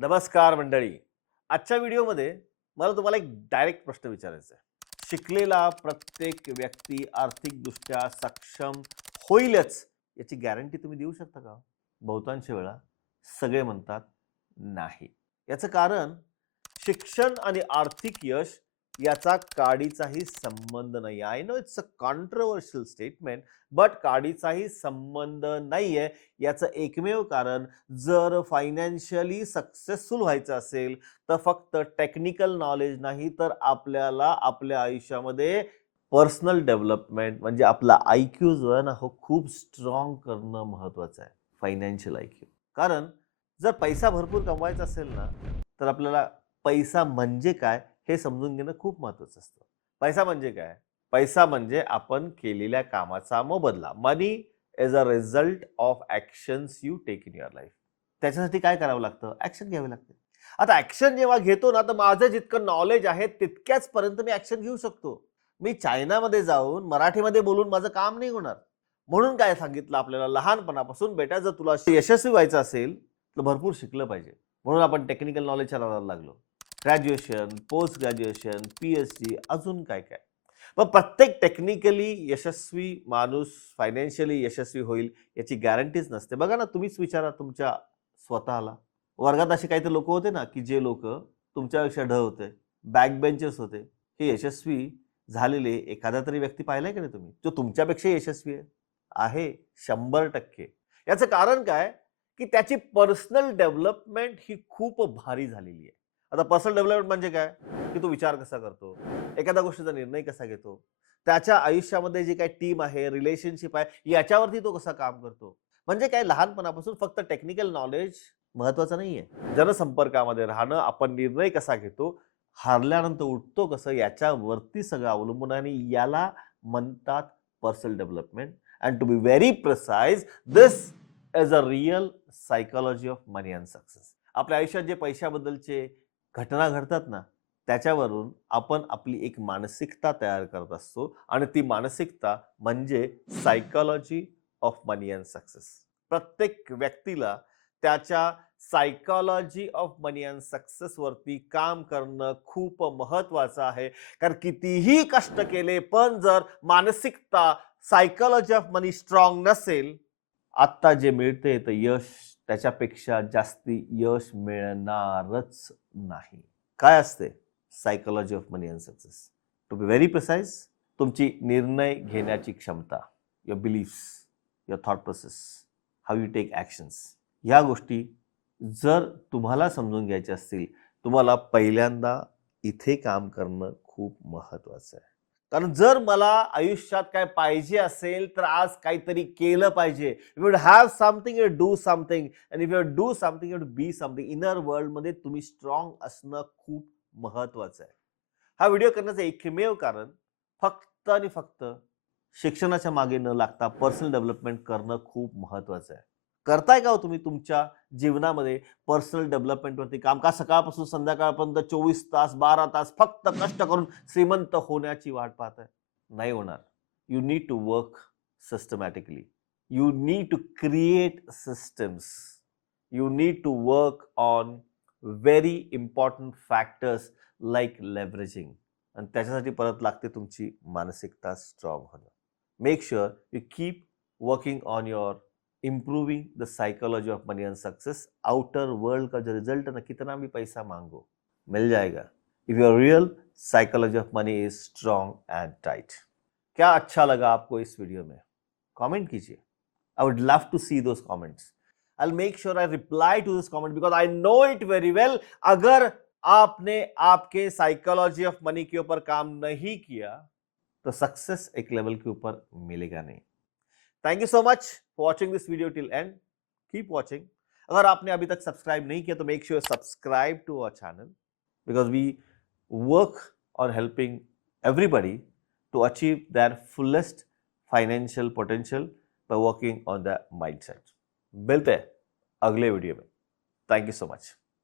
नमस्कार मंडळी. आजच्या व्हिडिओमध्ये मला तुम्हाला एक डायरेक्ट प्रश्न विचारायचा आहे. शिकलेला प्रत्येक व्यक्ती आर्थिकदृष्ट्या सक्षम होईलच याची गॅरंटी तुम्ही देऊ शकता का? बहुतांश वेळा सगळे म्हणतात नाही. याचं कारण शिक्षण आणि आर्थिक यश याचा काडीचाही संबंध नाही. I know it's a controversial statement, but काडीचाही संबंध नाहीये. याचं एकमेव कारण, जर फायनान्शियली सक्सेसफुल व्हायचं असेल तर फक्त टेक्निकल नॉलेज नाही, तर आपल्याला आपल्या आयुष्यामध्ये पर्सनल डेव्हलपमेंट म्हणजे आपला IQ जो आहे ना, हो खूप स्ट्रॉंग करणं महत्वाचं आहे. Financial IQ. कारण जर पैसा भरपूर कमवायचा असेल ना, तर आपल्याला पैसा म्हणजे काय हे समजून घेणं खूप महत्वाचं असतं. पैसा म्हणजे काय? पैसा म्हणजे आपण केलेल्या कामाचा मोबदला. Money is a result of actions you take in your life. त्याच्यासाठी काय करावं लागतं? ॲक्शन घ्यावी लागते. आता ॲक्शन जेव्हा घेतो ना, तर माझं जितकं नॉलेज आहे तितक्याच पर्यंत मी ॲक्शन घेऊ शकतो. मी चायनामध्ये जाऊन मराठीमध्ये बोलून माझं काम नाही होणार. म्हणून काय सांगितलं आपल्याला लहानपणापासून, बेटा जर तुला यशस्वी व्हायचं असेल तर भरपूर शिकलं पाहिजे. म्हणून आपण टेक्निकल नॉलेजच्या नादाला लागलो. ग्रॅज्युएशन, पोस्ट ग्रॅज्युएशन, PhD, अजून काय काय. पण प्रत्येक टेक्निकली यशस्वी माणूस फायनान्शियली यशस्वी होईल याची गॅरंटीच नसते. बघा ना, तुम्हीच विचारा तुमच्या स्वतःला. वर्गात असे काहीतरी लोक होते ना, की जे लोक तुमच्यापेक्षा ढ होते, बॅक बेंचर्स होते. हे यशस्वी झालेले एखादा तरी व्यक्ती पाहिलाय की नाही तुम्ही, जो तुमच्यापेक्षा यशस्वी आहे? आहे 100%. याचं कारण काय, की त्याची पर्सनल डेव्हलपमेंट ही खूप भारी झालेली आहे. आता पर्सनल डेव्हलपमेंट म्हणजे काय, की तो विचार कसा करतो, एखाद्या गोष्टीचा निर्णय कसा घेतो, त्याच्या आयुष्यामध्ये जी काही टीम आहे, रिलेशनशिप आहे, याच्यावरती तो कसा काम करतो. म्हणजे काय, लहानपणापासून फक्त टेक्निकल नॉलेज महत्वाचं नाहीये. जनसंपर्कामध्ये राहणं, आपण निर्णय कसा घेतो, हारल्यानंतर उठतो कसं, याच्यावरती सगळं अवलंबून आहे. आणि याला म्हणतात personal development. And to be very precise, this is a real psychology of money and success. आपल्या आयुष्यात जे पैशाबद्दलचे घटना घडतात ना, त्याच्यावरून आपण आपली एक मानसिकता तयार करत असतो. आणि ती मानसिकता म्हणजे psychology of money and success. प्रत्येक व्यक्तीला त्याच्या psychology of money and success वरती काम करणं खूप महत्वाचं आहे. कारण कितीही कष्ट केले, पण जर मानसिकता, सायकोलॉजी ऑफ मनी स्ट्रॉंग नसेल, आत्ता जे मिळते तर यश त्याच्यापेक्षा जास्ती यश मिळणारच नाही. काय असते psychology of money and success? To be very precise, तुमची निर्णय घेण्याची क्षमता, your beliefs, your thought process, how you take actions. ह्या गोष्टी जर तुम्हाला समजून घ्यायच्या असतील, तुम्हाला पहिल्यांदा इथे काम करणं खूप महत्वाचं आहे. कारण जर मला आयुष्यात काय पाहिजे असेल तर आज काहीतरी केलं पाहिजे. You would have something, you do something, and if you do something, you be something. Inner world मध्ये तुम्ही स्ट्रॉंग असणं खूप महत्वाचं आहे. हा व्हिडिओ करण्याचं एकमेव कारण फक्त आणि फक्त शिक्षणाच्या मागे न लागता पर्सनल डेव्हलपमेंट करणं खूप महत्वाचं आहे. करताय का हो तुम्ही तुमच्या जीवनामध्ये पर्सनल डेव्हलपमेंट वरती काम? का सकाळपासून संध्याकाळपर्यंत 24 तास 12 तास फक्त कष्ट करून श्रीमंत होण्याची वाट पाहताय? नाही होणार. You need to work systematically. You need to create systems. You need to work on very important factors like leveraging. आणि त्याच्यासाठी परत लागते तुमची मानसिकता स्ट्रॉंग होणं. Make sure you keep working on your improving the psychology of money and success. Outer world का जो result है ना, कितना भी पैसा मांगो मिल जाएगा if your real psychology of money is strong and tight. क्या अच्छा लगा आपको इस वीडियो में? कमेंट कीजिए. I would love to see those comments. I make sure I reply to this comment because I know it very well. अगर आपने आपके साइकोलॉजी ऑफ मनी के ऊपर काम नहीं किया तो सक्सेस एक लेवल के ऊपर मिलेगा नहीं. Thank you so much for watching this video till end. Keep watching. अगर आपने अभी तक सब्सक्राइब नहीं किया तो make sure subscribe to our channel because we work on helping everybody to achieve their fullest financial potential by working on their mindset. मिलते हैं अगले वीडियो में. Thank you so much.